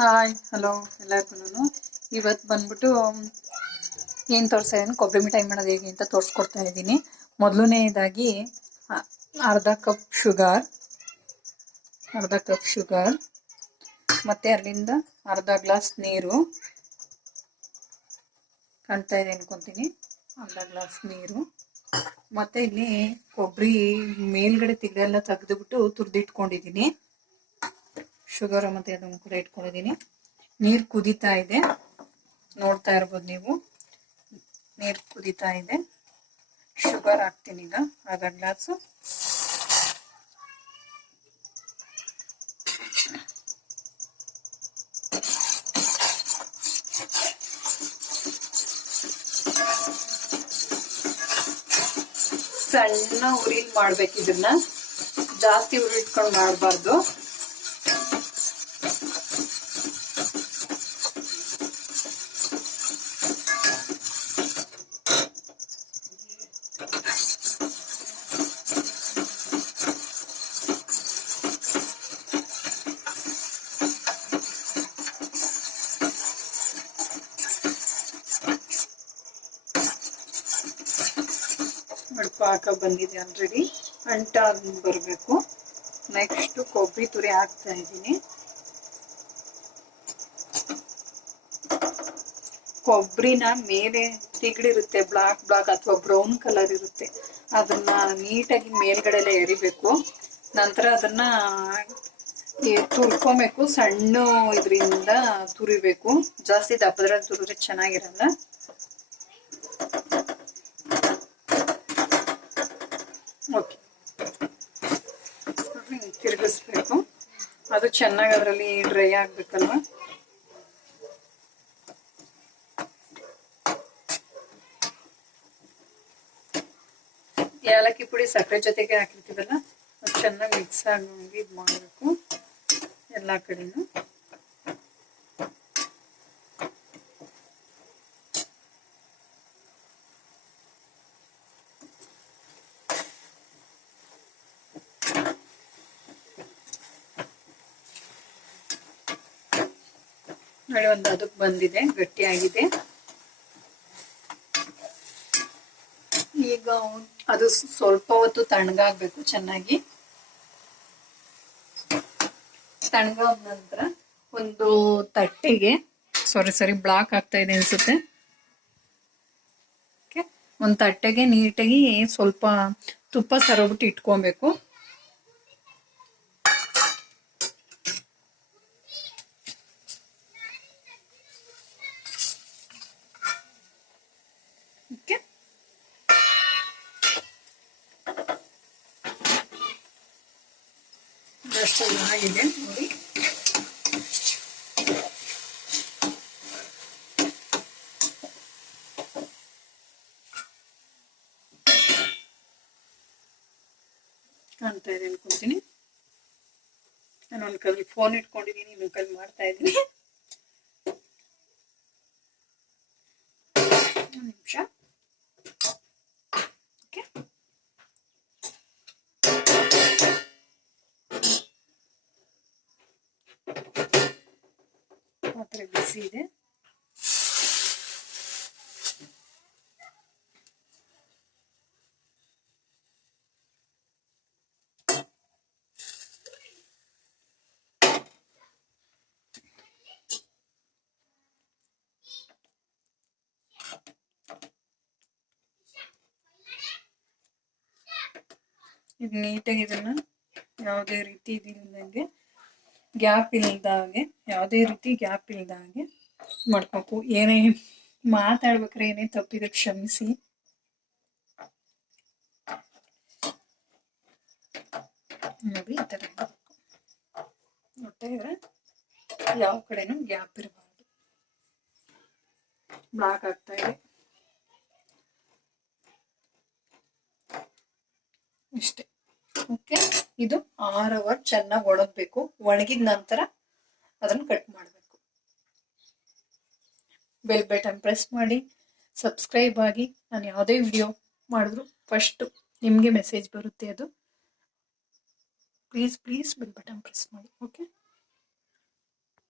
Hi hello ಎಲ್ಲರಿಗೂ ಇವತ್ತು ಬಂದ್ಬಿಟ್ಟು ಏನು ತೋರಿಸ್ತಾ ಇದ್ದೀನಿ, ಕೊಬ್ಬರಿ ಮಿಠಾಯಿ ಮಾಡೋದು ಹೇಗೆ ಅಂತ ತೋರಿಸ್ಕೊಡ್ತಾ ಇದ್ದೀನಿ. ಮೊದಲನೇದಾಗಿ ಅರ್ಧ ಕಪ್ ಶುಗರ್ ಮತ್ತು ಅಲ್ಲಿಂದ ಅರ್ಧ ಗ್ಲಾಸ್ ನೀರು ಕಾಣ್ತಾ ಇದೆ ಅನ್ಕೊತೀನಿ. ಅರ್ಧ ಗ್ಲಾಸ್ ನೀರು ಮತ್ತು ಇಲ್ಲಿ ಕೊಬ್ಬರಿ ಮೇಲ್ಗಡೆ ತಿಗಳೆಲ್ಲ ತೆಗೆದುಬಿಟ್ಟು ತುರಿದಿಟ್ಕೊಂಡಿದ್ದೀನಿ. ಶುಗರ್ ಮತ್ತು ಅದನ್ನು ಕೂಡ ಇಟ್ಕೊಂಡಿದ್ದೀನಿ. ನೀರು ಕುದೀತಾ ಇದೆ, ನೋಡ್ತಾ ಇರ್ಬೋದು ನೀವು. ನೀರು ಕುದೀತಾ ಇದೆ. ಶುಗರ್ ಹಾಕ್ತೀನಿ ಈಗ ಅರ್ಧ ಗ್ಲಾಸು. ಸಣ್ಣ ಉರಿಲಿ ಮಾಡ್ಬೇಕು ಇದನ್ನ, ಜಾಸ್ತಿ ಉರಿ ಇಟ್ಕೊಂಡು ಮಾಡಬಾರ್ದು. ಪಾಕ ಬಂದಿದೆ ಆಲ್ರೆಡಿ, ಅಂಟ ಬರಬೇಕು. ನೆಕ್ಸ್ಟ್ ಕೊಬ್ಬರಿ ತುರಿ ಹಾಕ್ತಾ ಇದ್ದೀನಿ. ಕೊಬ್ಬರಿನ ಮೇಲೆ ತಿಗಳಿರುತ್ತೆ, ಬ್ಲಾಕ್ ಅಥವಾ ಬ್ರೌನ್ ಕಲರ್ ಇರುತ್ತೆ, ಅದನ್ನ ನೀಟಾಗಿ ಮೇಲ್ಗಡೆ ಎಲ್ಲ ಎರಿಬೇಕು. ನಂತರ ಅದನ್ನ ತುರ್ಕೊಬೇಕು. ಸಣ್ಣ ಇದರಿಂದ ತುರಿಬೇಕು, ಜಾಸ್ತಿ ದಪ್ಪದ್ರಲ್ಲಿ ತುರಿದ್ರೆ ಚೆನ್ನಾಗಿರಲ್ಲ. ಓಕೆ, ತಿರುಗಿಸ್ಬೇಕು. ಅದು ಚೆನ್ನಾಗಿ ಅದರಲ್ಲಿ ಡ್ರೈ ಆಗ್ಬೇಕಲ್ವ. ಏಲಕ್ಕಿ ಪುಡಿ ಸಕ್ಕರೆ ಜೊತೆಗೆ ಹಾಕಿರ್ತೀವಲ್ಲ, ಅದು ಚೆನ್ನಾಗಿ ಮಿಕ್ಸ್ ಆಗಿ ಇದು ಮಾಡಬೇಕು ಎಲ್ಲ ಕಡೆನೂ. ನೋಡಿ, ಒಂದು ಅದಕ್ಕೆ ಬಂದಿದೆ, ಗಟ್ಟಿಯಾಗಿದೆ. ಈಗ ಅದು ಸ್ವಲ್ಪ ಹೊತ್ತು ತಣ್ಣಗಾಗ್ಬೇಕು ಚೆನ್ನಾಗಿ. ತಣ್ಣಗಾದ ನಂತರ ಒಂದು ತಟ್ಟೆಗೆ, ಸಾರಿ ಬ್ಲಾಕ್ ಆಗ್ತಾ ಇದೆ ಅನ್ಸುತ್ತೆ. ಒಂದು ತಟ್ಟೆಗೆ ನೀಟಾಗಿ ಸ್ವಲ್ಪ ತುಪ್ಪ ಸರೋಬಿಟ್ಟು ಇಟ್ಕೊಬೇಕು. ಅಷ್ಟೆಲ್ಲ ಆಗಿದೆ ನೋಡಿ. ಕಾಣ್ತಾ ಇದೆ ಅನ್ಕೊಂತೀನಿ. ನಾನು ಒಂದು ಕೈಲಿ ಫೋನ್ ಇಟ್ಕೊಂಡಿದ್ದೀನಿ, ಇನ್ನೊಂದು ಕೈಲಿ ಮಾಡ್ತಾ ಇದ್ದೀನಿ. ಒಂದು ನಿಮಿಷ. ಓಕೆ, ಪಾತ್ರೆ ಬಿಸಿ ಇದೆ. ಇದು ನೀಟಾಗಿ ಇದನ್ನ ಯಾವುದೇ ರೀತಿ ಇದಿಲ್ಲದಂಗೆ, ಗ್ಯಾಪ್ ಇಲ್ದಾಗೆ, ಯಾವುದೇ ರೀತಿ ಗ್ಯಾಪ್ ಇಲ್ದಾಗೆ ಮಾಡ್ಬೇಕು. ಏನೇ ಮಾತಾಡ್ಬೇಕಾರೆ ಏನೇ ತಪ್ಪಿದ್ರೆ ಕ್ಷಮಿಸಿ. ನೋಡಿ, ಈ ಥರ ನೋಡ್ತಾ ಯಾವ ಕಡೆನೂ ಗ್ಯಾಪ್ ಇರಬಾರ್ದು. ಬ್ಲಾಕ್ ಆಗ್ತಾ ಇದೆ ಇಷ್ಟೇ. ಓಕೆ, ಇದು 6 ಅವರ್ ಚೆನ್ನಾಗಿ ಒಣಗಬೇಕು. ಒಣಗಿದ ನಂತರ ಅದನ್ನು ಕಟ್ ಮಾಡಬೇಕು. ಬೆಲ್ ಬಟನ್ ಪ್ರೆಸ್ ಮಾಡಿ, ಸಬ್ಸ್ಕ್ರೈಬ್ ಆಗಿ. ನಾನು ಯಾವುದೇ ವಿಡಿಯೋ ಮಾಡಿದ್ರು ಫಸ್ಟ್ ನಿಮಗೆ ಮೆಸೇಜ್ ಬರುತ್ತೆ. ಅದು ಪ್ಲೀಸ್ ಬೆಲ್ ಬಟನ್ ಪ್ರೆಸ್ ಮಾಡಿ. ಓಕೆ.